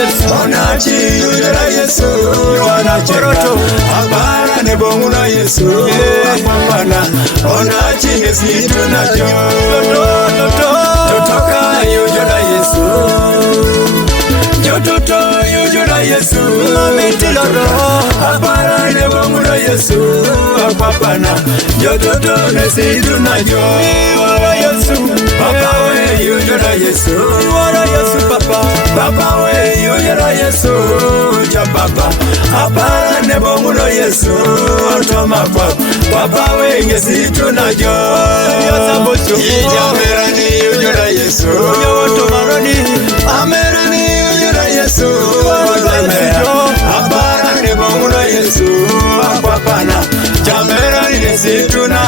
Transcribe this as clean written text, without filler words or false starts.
Yesu. Onachi yujora Yesu. Wana choroto. Abara ne bonguna Yesu. Apapana. Onachi ngesitu na jo. Totoka yujora Yesu. Jototo yujora Yesu. Mametiloro. Abara ne bonguna Yesu. Apapana. Jototo ngesitu na jo. Wara Yesu. Papa we yujora Yesu. Wara Yesu papa. Papa we yujora Yesu. Ja papa. Abara ne bonguna Yesu. Toma papa. Papa we ngesitu na jo. Yasambocho. Yamerani yujora Yesu. Yawotomarani. Amerani yujora Yesu. Abara Abara ne bonguna Yesu. Apapana. Jamerani ngesitu na